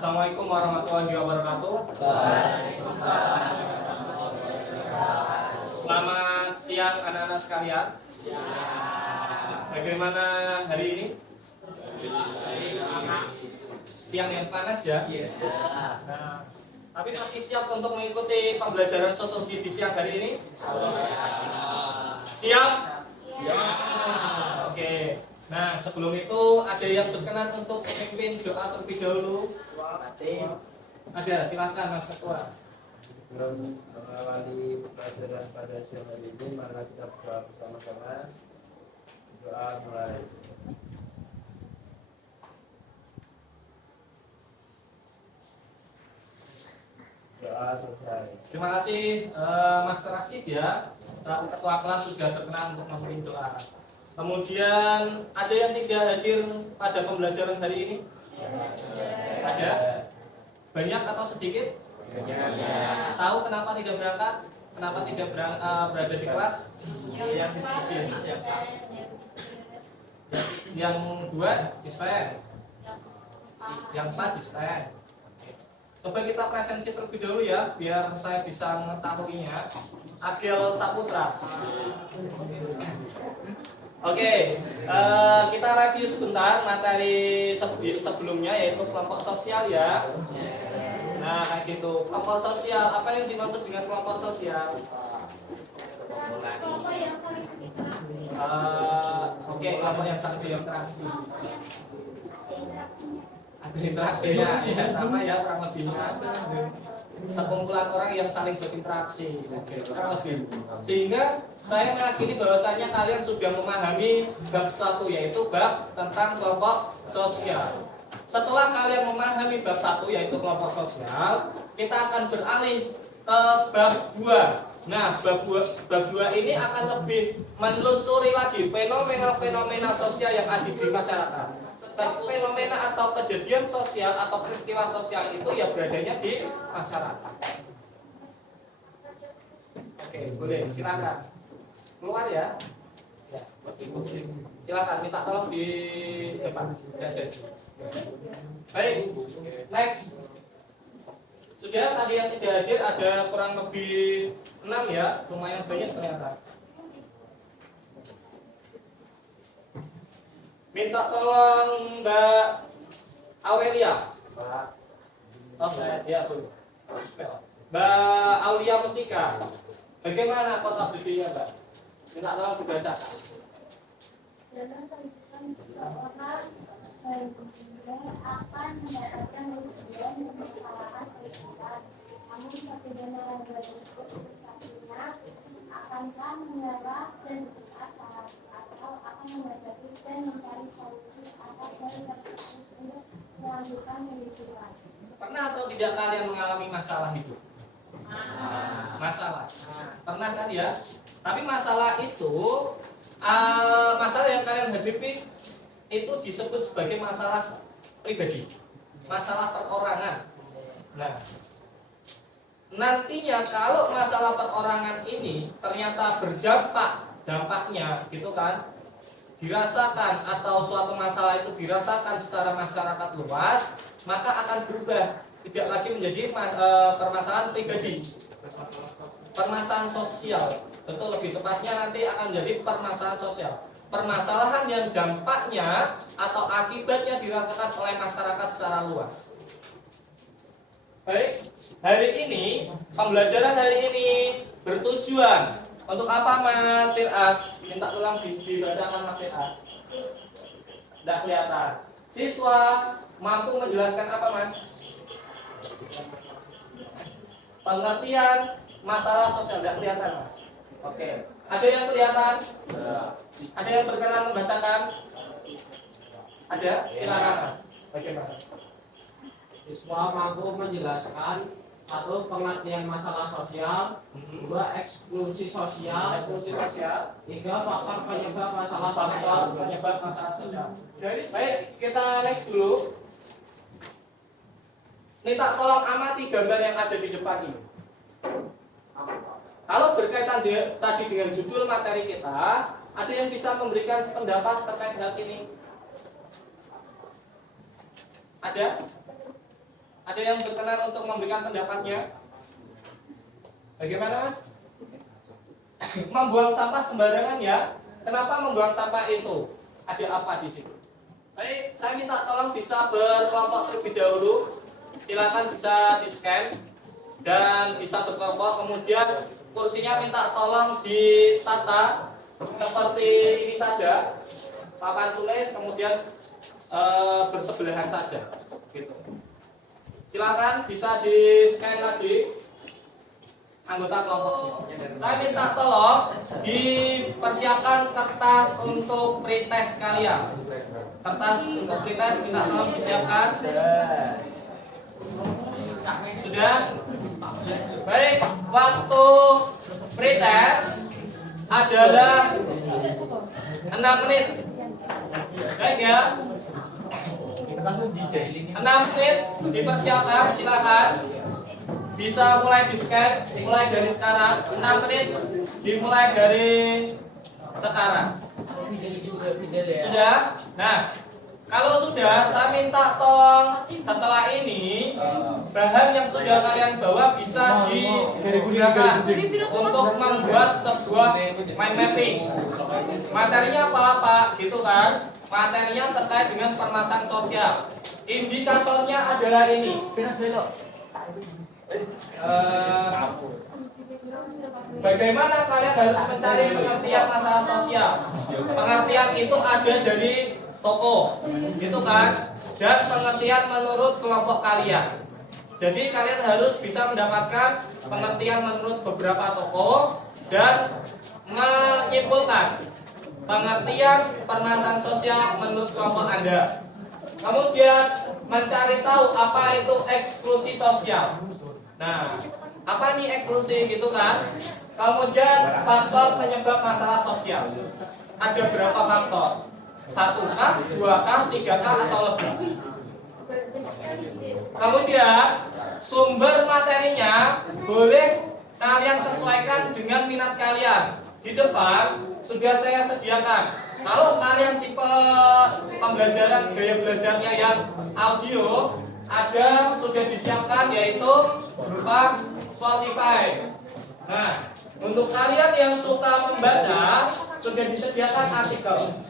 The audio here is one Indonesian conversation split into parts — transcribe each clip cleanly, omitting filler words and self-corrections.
Assalamualaikum warahmatullahi wabarakatuh. Selamat siang anak-anak sekalian. Bagaimana hari ini? Siang yang panas ya? Nah, tapi masih siap untuk mengikuti pembelajaran sosiologi di siang hari ini? Siap? Ya. Oke. Nah, sebelum itu ada yang berkenan untuk memimpin doa terlebih dahulu? Ada, silakan Mas Ketua. Sebelum mengawali pelajaran pada siang hari ini, mari kita berdoa bersama-sama. Doa mulai. Doa selesai. Terima kasih Mas Rasid ya. Ketua kelas sudah berkenan untuk memimpin doa. Kemudian ada yang tidak hadir pada pembelajaran hari ini? Ada? Banyak atau sedikit? Tahu kenapa tidak berangkat? Kenapa tidak berada di kelas? Yang izin, yang dua dispen, yang empat dispen. Coba kita presensi terlebih dahulu ya, biar saya bisa mengetahuinya. Agil Saputra. Oke, kita review sebentar materi sebelumnya, yaitu kelompok sosial ya. Nah, kayak gitu. Kelompok sosial, apa yang dimaksud dengan kelompok sosial? Kelompok yang saling berinteraksi. Oke, kelompok yang saling berinteraksi. Ada interaksinya, ya sama ya kurang lebihnya. Sekumpulan orang yang saling berinteraksi, kurang lebih. Sehingga saya meyakini bahwasanya kalian sudah memahami bab 1, yaitu bab tentang kelompok sosial. Setelah kalian memahami bab 1, yaitu kelompok sosial, kita akan beralih ke bab 2. Nah, bab 2 ini akan lebih menelusuri lagi fenomena-fenomena sosial yang ada di masyarakat. Sebab fenomena atau kejadian sosial atau peristiwa sosial itu ya beradanya di masyarakat. Oke, boleh, silakan. Keluar ya. Ya, silakan minta tolong di depan. Baik, next. Sudah, tadi yang tidak hadir ada kurang lebih 6 ya, lumayan banyak ternyata. Minta tolong Mbak Aurelia. Oh, ya, Mbak Aulia Mustika. Bagaimana kota berdirinya, Mbak? Minta tolong dibacakan. Dalam kehidupan seseorang, akan mendapatkan ujian dan kesalahan perikanan. Namun perbedaan olahraga tersebut artinya akankah menyerah dan putus asa, atau akan menghadapi dan mencari solusi atas hal tersebut untuk melanjutkan kehidupan. Pernah atau tidak kalian mengalami masalah hidup? Masalah. Pernah kan ya? Tapi masalah itu, masalah yang kalian hadapi itu disebut sebagai masalah pribadi, masalah perorangan. Nah, nantinya kalau masalah perorangan ini ternyata dampaknya gitu kan, dirasakan atau suatu masalah itu dirasakan secara masyarakat luas, maka akan berubah, tidak lagi menjadi permasalahan pribadi, permasalahan sosial. Betul, lebih tepatnya nanti akan menjadi permasalahan sosial. Permasalahan yang dampaknya atau akibatnya dirasakan oleh masyarakat secara luas. Baik, hari ini, pembelajaran hari ini bertujuan untuk apa, Mas Firas? Minta tolong dibacakan, Mas Firas. Tidak kelihatan. Siswa mampu menjelaskan apa, Mas? Pengertian masalah sosial. Tidak kelihatan, Mas. Oke. Ada yang kelihatan? Ada yang berkenan membacakan? Ada? Silakan, Mas. Bagaimana? Siswa mampu menjelaskan satu pengertian masalah sosial, dua eksklusi sosial, tiga faktor penyebab masalah sosial. Baik, kita next dulu. Minta tolong amati gambar yang ada di depan ini. Kalau berkaitan tadi dengan judul materi kita, ada yang bisa memberikan pendapat terkait hal ini? Ada? Ada yang berkenan untuk memberikan pendapatnya? Bagaimana, Mas? Membuang sampah sembarangan ya? Kenapa membuang sampah itu? Ada apa di situ? Baik, saya minta tolong bisa berkelompok terlebih dahulu. Silakan bisa di-scan dan bisa berkelompok. Kemudian kursinya minta tolong ditata seperti ini saja. Papan tulis kemudian bersebelahan saja. Gitu. Silakan bisa di-scan lagi anggota kelompoknya. Saya minta tolong dipersiapkan kertas untuk pretest kalian. Kertas untuk pretest minta tolong disiapkan. Sudah? Baik, waktu pretest adalah 6 menit. Baik ya. 6 menit dipersiapkan, silakan. Bisa mulai di-scan, mulai dari sekarang. 6 menit dimulai dari sekarang. Sudah? Nah, kalau sudah, saya minta tolong setelah ini bahan yang sudah kalian bawa bisa digunakan untuk membuat sebuah mind mapping. Materinya apa Pak? Gitu kan? Materinya terkait dengan permasalahan sosial. Indikatornya adalah ini. Bagaimana kalian harus mencari pengertian masalah sosial? Pengertian itu ada dari toko, gitu kan? Dan pengertian menurut kelompok kalian. Jadi kalian harus bisa mendapatkan pengertian menurut beberapa toko dan menyimpulkan pengertian permasalahan sosial menurut kelompok Anda. Kemudian mencari tahu apa itu eksklusi sosial. Nah, apa nih eksklusi gitu kan? Kemudian faktor penyebab masalah sosial. Ada berapa faktor? 1K, 2K, 3K atau lebih? Kemudian sumber materinya boleh kalian sesuaikan dengan minat kalian. Di depan sudah saya sediakan. Kalau kalian tipe pembelajaran gaya belajarnya yang audio, ada sudah disiapkan yaitu berupa Spotify. Nah, untuk kalian yang suka membaca sudah disediakan artikel.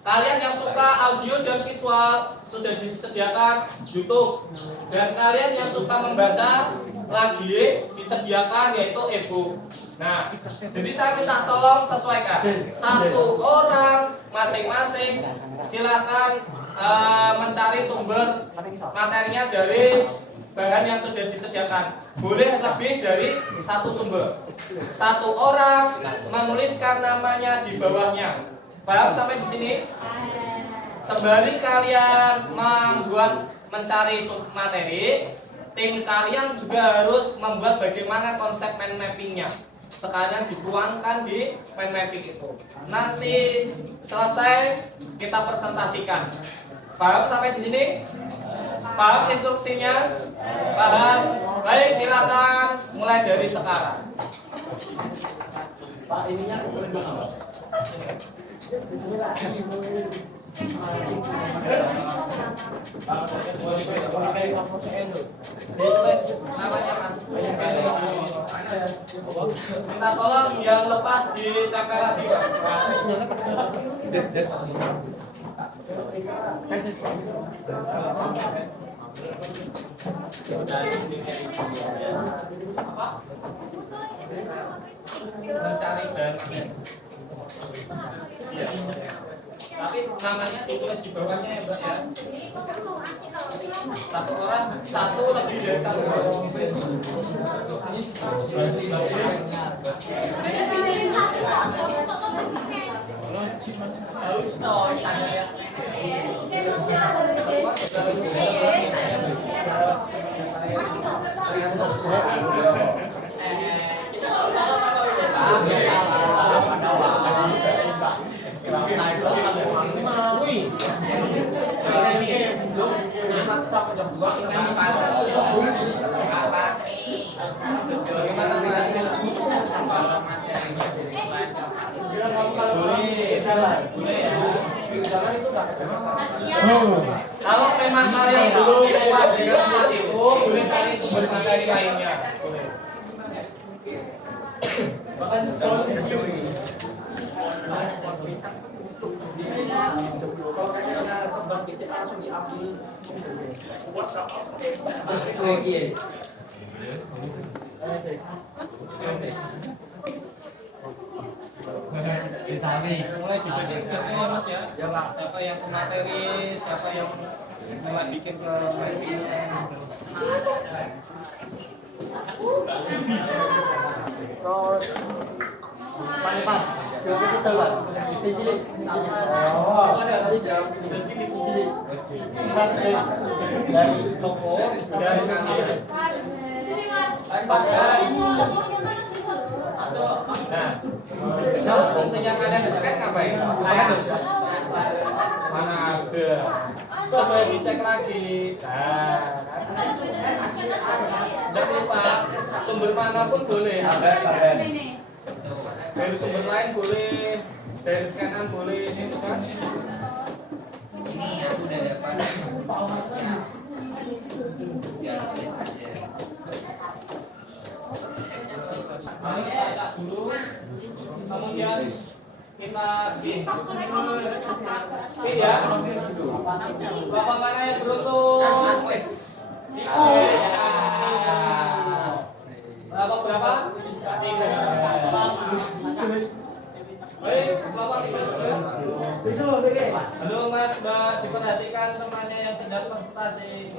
Kalian yang suka audio dan visual sudah disediakan YouTube. Dan kalian yang suka membaca lagi disediakan yaitu e-book. Nah, jadi saya minta tolong sesuaikan. 1 orang masing-masing silakan mencari sumber materinya dari bahan yang sudah disediakan. Boleh lebih dari 1 sumber. 1 orang menuliskan namanya di bawahnya. Paham sampai di sini? Sembari kalian mencari materi, tim kalian juga harus membuat bagaimana konsep mind mappingnya. Sekalian dituangkan di mind mapping itu. Nanti selesai kita presentasikan. Paham sampai di sini? Paham instruksinya? Paham? Baik, silakan mulai dari sekarang. Pak, ininya ditulis namanya Mas. Minta tolong yang lepas ditempel lagi ya. Des. Mencari bahan. Iya. Tapi namanya ditulis di bawahnya ya Mbak ya. 1 orang, 1 lebih dari 1 orang. Harus tahu saya. Boleh ya. undangan itu nggak Kalau memang kalian belum puas dengan matematika, boleh cari sumber materi lainnya. Boleh. Bahkan kalau video ini. kalau kayaknya tebak kita langsung diambil. Mulai dibikin kerjanya Mas ya. Ya Pak. Siapa yang ke materi, siapa yang mulai bikin ke Pak. Kita lah. Oh, ada tadi dalam dari toko dari Nah, fungsinya kalian scan ngapain? Mana ada? Coba dicek lagi. Nah, dan lupa sumber manapun boleh. Dari sumber lain boleh, dari scanan boleh, ini kan? Udah dapat. Mari kita baca dulu, kemudian kita skip. Iya. Bapak mana yang beruntung? Bapak berapa? Baik, Bapak halo Mas, Mbak, diperhatikan temannya yang sedang konsultasi.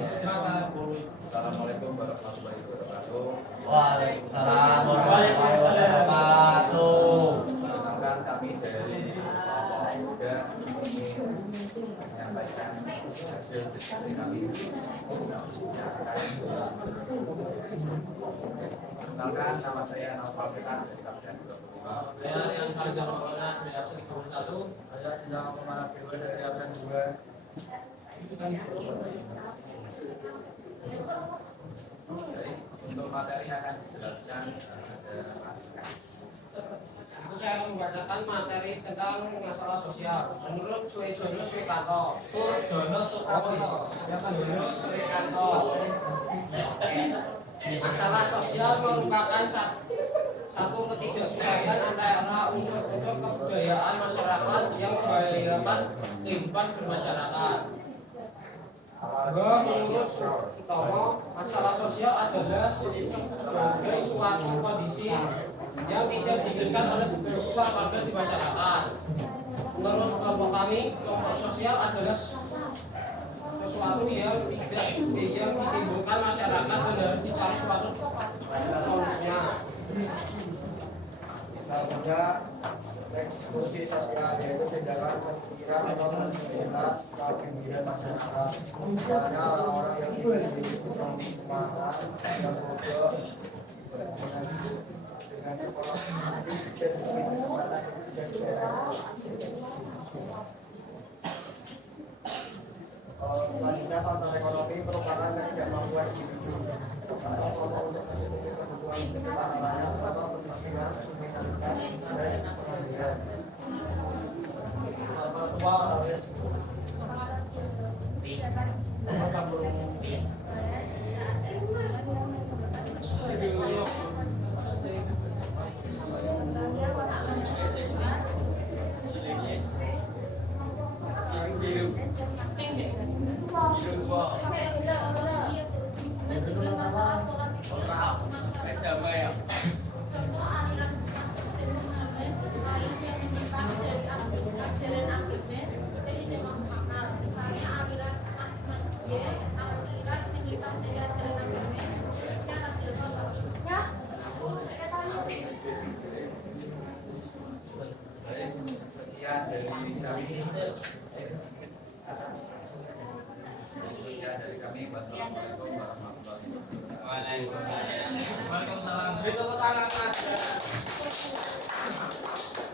Assalamualaikum warahmatullahi wabarakatuh. Waalaikumsalam warahmatullahi wabarakatuh. Perkenalkan kami dari kelompok muda ingin menyampaikan hasil diskusi kami. Perkenalkan nama saya Naufal Fikar dari Kapten 25. Yang harga rombongan dari 31. Saya sedang memanah PW dari absen 2. Baik, untuk materi yang akan dijelaskan ada Mas. Saya akan membacakan materi tentang masalah sosial. Menurut Suejono Suekanto. Surjono Sukawono. Suejono Suekanto. Masalah sosial merupakan satu ketidaksesuaian antara unsur-unsur kebudayaan masyarakat yang membahayakan kehidupan bermasyarakat. Menurut Sutomo, masalah sosial adalah sebagai suatu kondisi yang tidak diinginkan oleh beberapa warga di masyarakat. Menurut kelompok kami, kelompok sosial adalah sesuatu yang ditimbulkan masyarakat dan harus dicari suatu solusinya. Selanjutnya, eksekusi sosial yaitu tindakan pemikiran atau menjelas kepemimpinan masyarakat. Misalnya orang-orang yang memiliki semangat dan bodoh dengan sekolah dan kesempatan dan daerah. Selanjutnya, faktor ekonomi merupakan ketidakmampuan individu atau kelompok untuk memenuhi kebutuhan kehidupan layak atau kemiskinan, kriminalitas, dan pengangguran. Baik, sekian dari kami. Sekian dari kami. Wassalamualaikum warahmatullahi wabarakatuh. Waalaikumsalam. Beri tepuk tangan Mas.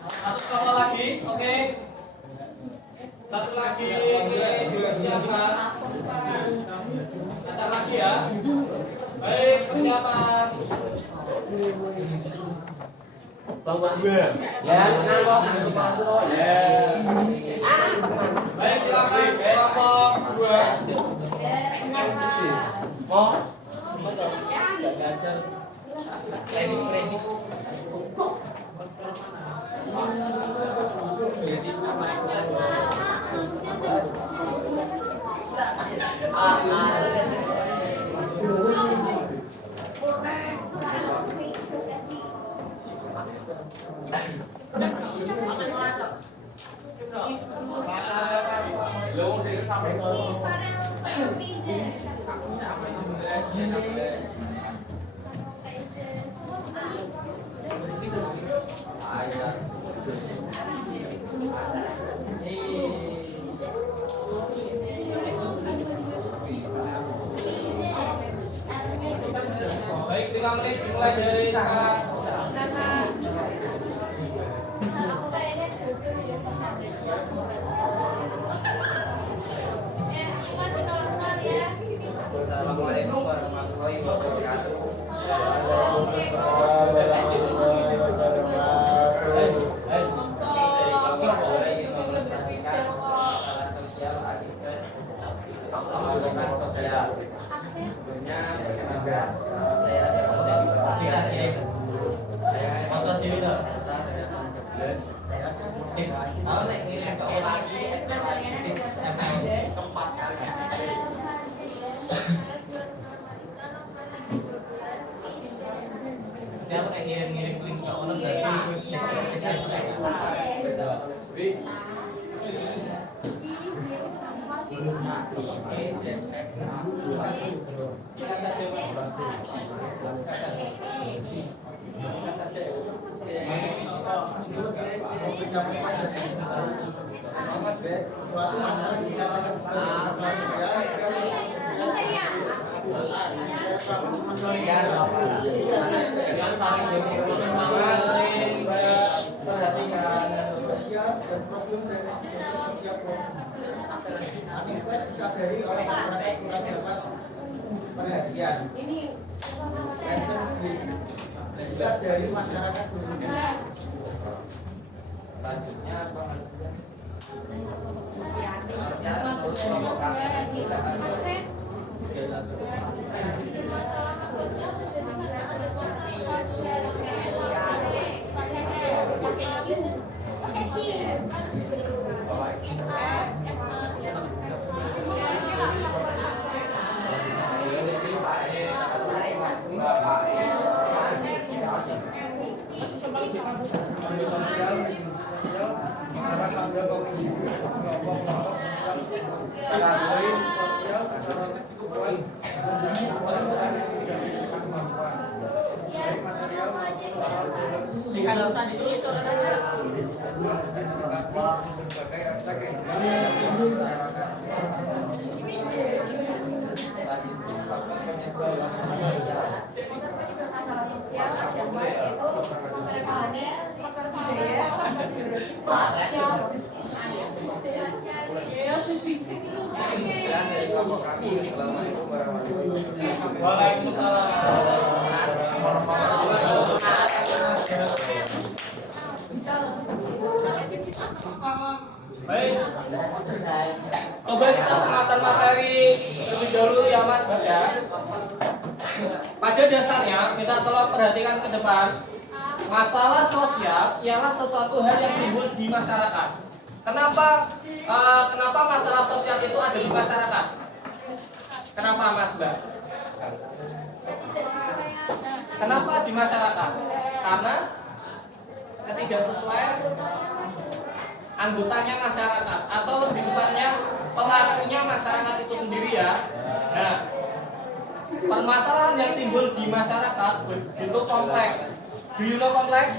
Satu kapal lagi, oke. Satu lagi disiapkan. Baca lagi ya. Baik, persiapan. Ya, Baik, silakan kelompok 2. Mau? Baik, 5 menit dimulai dari sekarang. Assalamualaikum warahmatullahi wabarakatuh. Dari kelompok 2 ingin melestarikan masalah sosial akibat pembangunan sosial. Sebelumnya perkenalkan saya adalah saya nonton diri loh. Tips tahu nek ini tips tempat Jangan kayak ngirim-ngirim link ke orang disadari oleh masyarakat perhatian bisa dari masyarakat selanjutnya Baik, coba kita pengamatan materi lebih dahulu ya Mas Mbak ya. Pada dasarnya kita tolong perhatikan ke depan. Masalah sosial ialah sesuatu hal yang timbul di masyarakat. Kenapa masalah sosial itu ada di masyarakat? Kenapa Mas Mbak? Kenapa di masyarakat? Karena ketidaksesuaian anggotanya masyarakat atau lebih tepatnya pelakunya masyarakat itu sendiri ya. Nah, permasalahan yang timbul di masyarakat begitu kompleks. Do you know kompleks?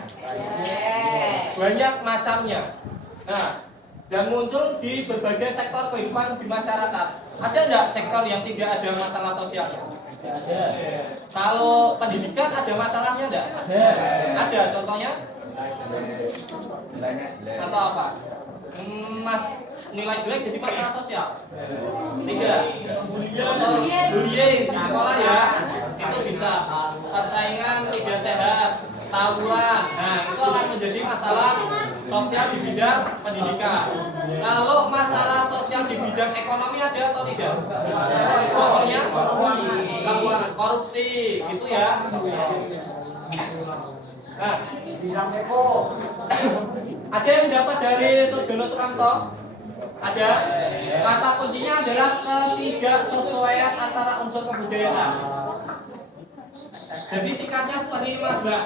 Banyak macamnya. Nah, dan muncul di berbagai sektor kehidupan di masyarakat. Ada enggak sektor yang tidak ada masalah sosialnya? Ada. Kalau pendidikan ada masalahnya enggak? Ada. Ada. Contohnya? Atau apa? Mas nilai jelek jadi masalah sosial? Tidak. Bullying di sekolah ya, itu bisa. Persaingan tidak sehat, tawuran. Nah, itu akan menjadi masalah sosial di bidang pendidikan. Kalau masalah sosial di bidang ekonomi ada atau tidak? Contohnya korupsi, gitu ya. Nah, bidang eko. Ada yang dapat dari Surjono Sukamto? Ada. Kata kuncinya adalah ketidaksesuaian antara unsur kebudayaan. Jadi singkatnya seperti ini Mas Mbak.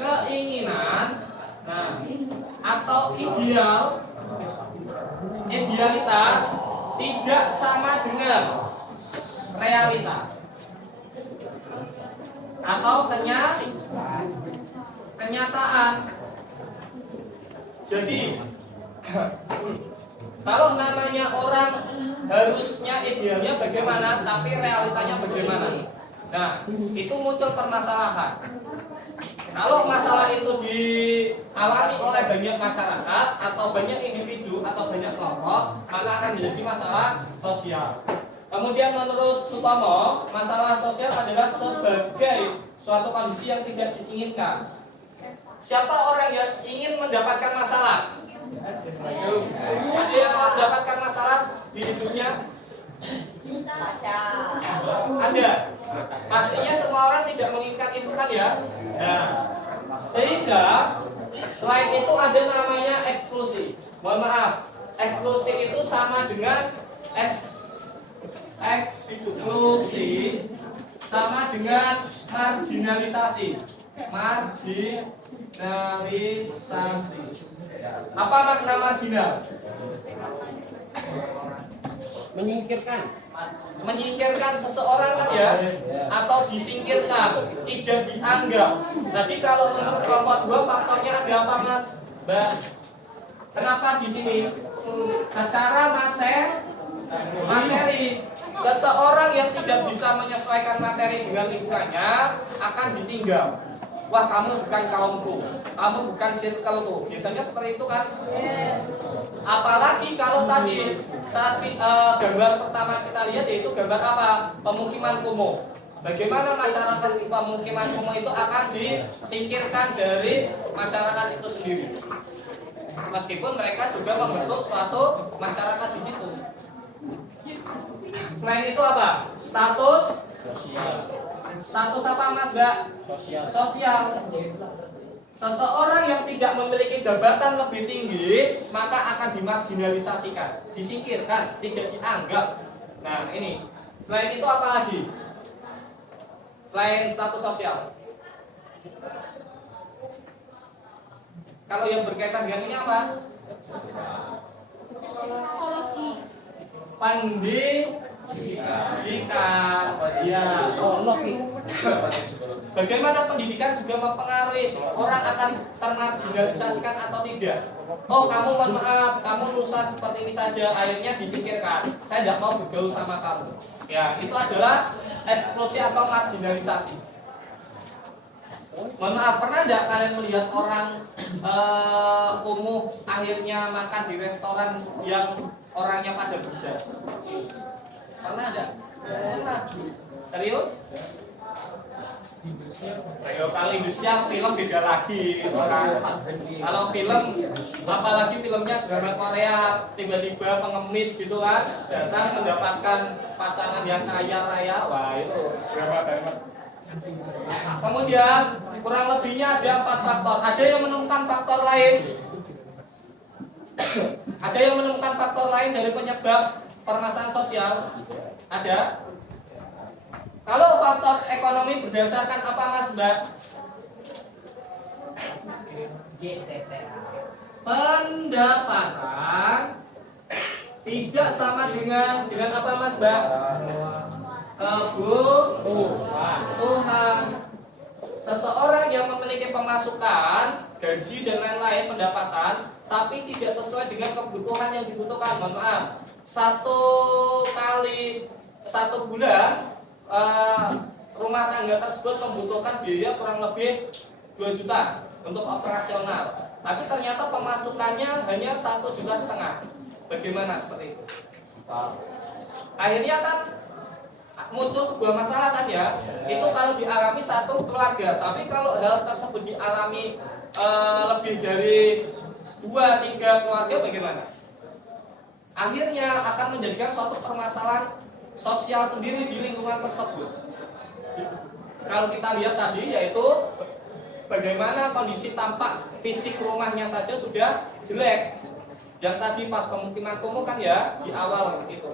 Keinginan, nah, atau idealitas tidak sama dengan realita atau kenyataan. Jadi kalau namanya orang harusnya idealnya bagaimana, tapi realitanya bagaimana? Nah, itu muncul permasalahan. Kalau masalah itu dialami oleh banyak masyarakat atau banyak individu atau banyak kelompok, maka akan menjadi masalah sosial. Kemudian menurut Sutomo, masalah sosial adalah sebagai suatu kondisi yang tidak diinginkan. Siapa orang yang ingin mendapatkan masalah? Ada yang mendapatkan masalah di hidupnya? Ada. Pastinya semua orang tidak menginginkan itu kan ya. Nah, sehingga selain itu ada namanya eksklusi. Mohon maaf, eksklusi itu sama dengan eksklusi sama dengan marginalisasi. Apa makna marginal? Menyingkirkan seseorang kan ya, atau disingkirkan, tidak dianggap. Jadi kalau menurut kelompok 2 faktornya ada apa Mas Mbak? Kenapa di sini? Secara materi, seseorang yang tidak bisa menyesuaikan materi dengan lingkungannya akan ditinggal. Wah, kamu bukan kaumku, kamu bukan circleku. Biasanya seperti itu kan? Apalagi kalau tadi saat gambar pertama kita lihat yaitu gambar apa? Pemukiman kumuh. Bagaimana masyarakat di pemukiman kumuh itu akan disingkirkan dari masyarakat itu sendiri. Meskipun mereka juga membentuk suatu masyarakat di situ. Selain itu apa? Status apa Mas Mbak? Sosial. Seseorang yang tidak memiliki jabatan lebih tinggi maka akan dimarginalisasikan, disingkirkan, tidak dianggap. Nah ini. Selain itu apa lagi? Selain status sosial. Kalau yang berkaitan dengan ini apa? Psikologi. Pendidikan, ya, bagaimana pendidikan juga mempengaruhi orang akan termarginalisasikan atau tidak. Oh, kamu mohon maaf, kamu lulusan seperti ini saja, akhirnya disingkirkan. Saya tidak mau bergaul sama kamu. Ya, itu adalah eksklusi atau marginalisasi. Mohon maaf, pernah tidak kalian melihat orang kumuh akhirnya makan di restoran yang orangnya pada berjas? Pernah ada? Pernah. Serius? Ayo, kalau Indonesia film beda lagi gitu kan. Kalau film, apalagi filmnya drama Korea, tiba-tiba pengemis gitu kan, datang mendapatkan pasangan yang kaya raya, wah itu drama banget. Kemudian kurang lebihnya ada 4 faktor. Ada yang menemukan faktor lain. Ada yang menemukan faktor lain dari penyebab permasalahan sosial? Ada? Kalau faktor ekonomi berdasarkan apa Mas Mbak? Pendapatan tidak sama dengan apa Mas Mbak? Kebutuhan. Seseorang yang memiliki pemasukan, gaji dan lain-lain pendapatan, tapi tidak sesuai dengan kebutuhan yang dibutuhkan. Mohon maaf, satu bulan rumah tangga tersebut membutuhkan biaya kurang lebih 2 juta untuk operasional. Tapi ternyata pemasukannya hanya 1,5 juta. Bagaimana seperti itu? Akhirnya kan muncul sebuah masalah kan ya. Itu kalau dialami satu keluarga. Tapi kalau hal tersebut dialami lebih dari 2, 3 keluarga bagaimana? Akhirnya akan menjadikan suatu permasalahan sosial sendiri di lingkungan tersebut. Kalau kita lihat tadi yaitu bagaimana kondisi tampak fisik rumahnya saja sudah jelek. Yang tadi pas pemukiman kumuh kan ya di awal itu.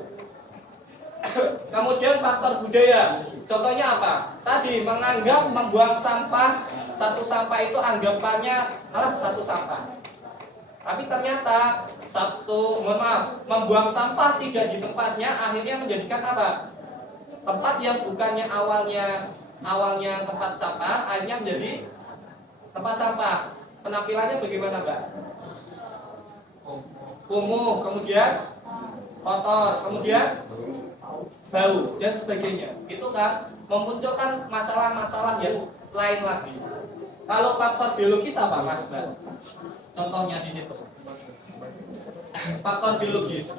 Kemudian faktor budaya. Contohnya apa? Tadi menganggap membuang sampah, satu sampah itu anggapannya satu sampah. Tapi ternyata membuang sampah tidak di tempatnya akhirnya menjadikan apa? Tempat yang bukannya awalnya tempat sampah akhirnya menjadi tempat sampah. Penampilannya bagaimana, Mbak? Kumuh, kemudian kotor, kemudian bau dan sebagainya. Itu kan memunculkan masalah-masalah yang lain lagi. Kalau faktor biologis apa, Mas, Mbak? Contohnya di situ. Faktor biologis.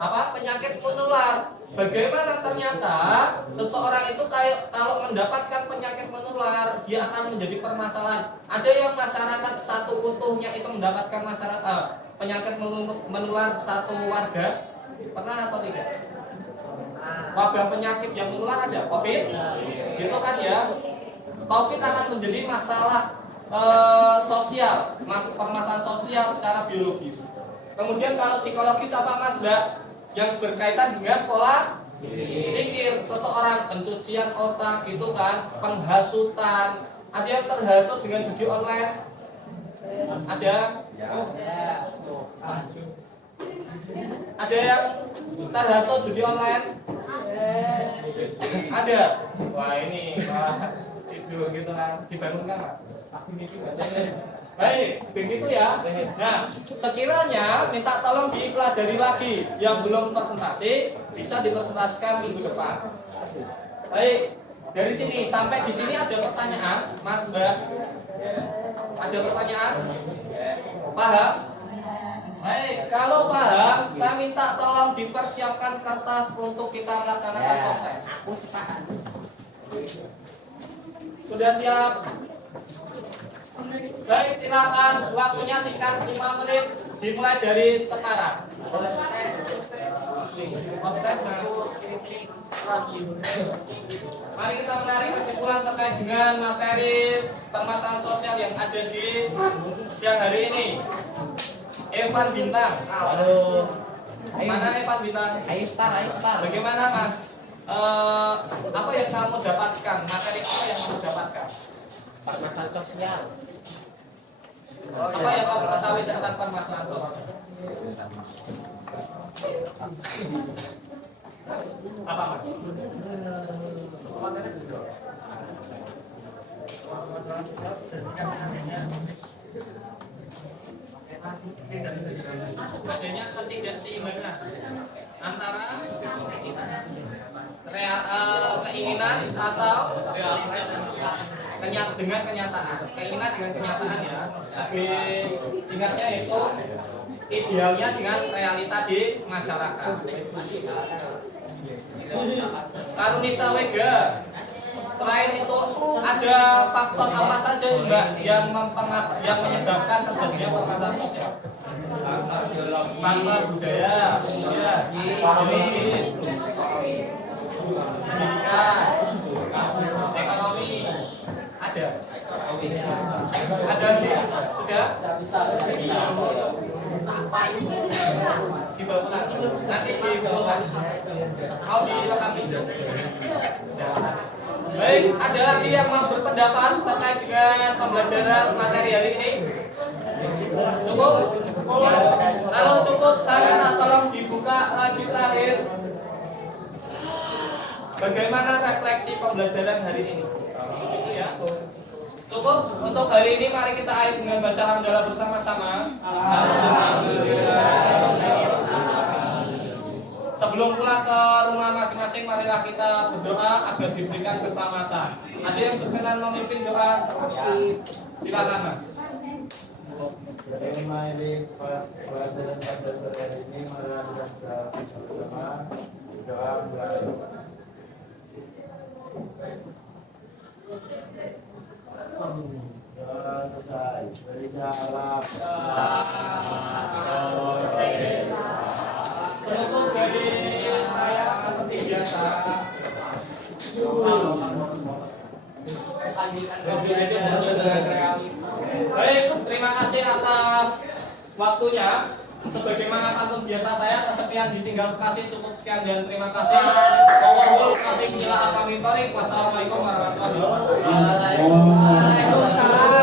Apa? Penyakit menular. Bagaimana ternyata seseorang itu kalau mendapatkan penyakit menular, dia akan menjadi permasalahan. Ada yang masyarakat satu utuhnya itu mendapatkan penyakit menular satu warga. Pernah atau tidak? Wabah penyakit yang menular ada, COVID, gitu kan ya. COVID akan menjadi masalah sosial, permasalahan sosial secara biologis. Kemudian kalau psikologis apa, Mas, Mbak? Yang berkaitan dengan pola pikir seseorang, pencucian otak gitu kan, penghasutan. Ada yang terhasut dengan judi online? Ada? Ada yang terhasut judi online? Ada. Wah ini, tidur gitu kan, dibangunkan, Mas. Baik, begitu ya. Nah, sekiranya minta tolong dipelajari lagi. Yang belum presentasi bisa dipresentasikan minggu depan. Baik, dari sini sampai di sini ada pertanyaan, Mas, Mbak? Ada pertanyaan? Paham? Baik, kalau paham, saya minta tolong dipersiapkan kertas untuk kita melaksanakan proses. Sudah siap? Baik, silakan. Waktunya singkat 5 menit. Dimulai dari sekarang. Proses, Mas. Mari kita menarik kesimpulan terkait dengan materi permasalahan sosial yang ada di siang hari ini. Evan Bintang. Halo. Mana Evan Bintang? Ayo start. Bagaimana, Mas? Apa yang kamu dapatkan? Materi apa yang kamu dapatkan? Permasalahan sosial. Apa yang kamu ketahui tentang permasalahan sosial? Apa, Mas? Adanya ketidakseimbangan antara keinginan atau dengan kenyataan. Keinginan dengan kenyataan ya. Lebih singkatnya itu idealnya dengan realita di masyarakat. Karunisa Wega. Selain itu ada faktor apa saja, Mbak, yang menyebabkan terjadinya permasalahan sosial? Faktor budaya, politis, pendidikan, ekonomi, ada lagi? Sudah? Dibawa pulang. Nanti dibawa. Mau dilengkapi. Baik, ada lagi yang mau berpendapat terkait dengan pembelajaran materi hari ini? Cukup? Kalau cukup, saya minta tolong dibuka lagi terakhir. Bagaimana refleksi pembelajaran hari ini? Ya. Cukup untuk hari ini, mari kita akhiri dengan baca hamdalah bersama-sama. Sebelum pulang ke rumah masing-masing, marilah kita berdoa agar diberikan keselamatan. Ada yang berkenan memimpin doa? Silakan, Mas. Ini pelajaran pada sore hari ini, marilah kita bersama doa mulai. Selesai. Beri salam. Penutup dari saya seperti biasa. Baik, terima kasih atas waktunya. Sebagaimana pantun biasa saya, kesepian ditinggal kasih cukup sekian dan terima kasih. Wallahul a'lam bishawab. Wassalamualaikum warahmatullahi wabarakatuh. Waalaikumsalam.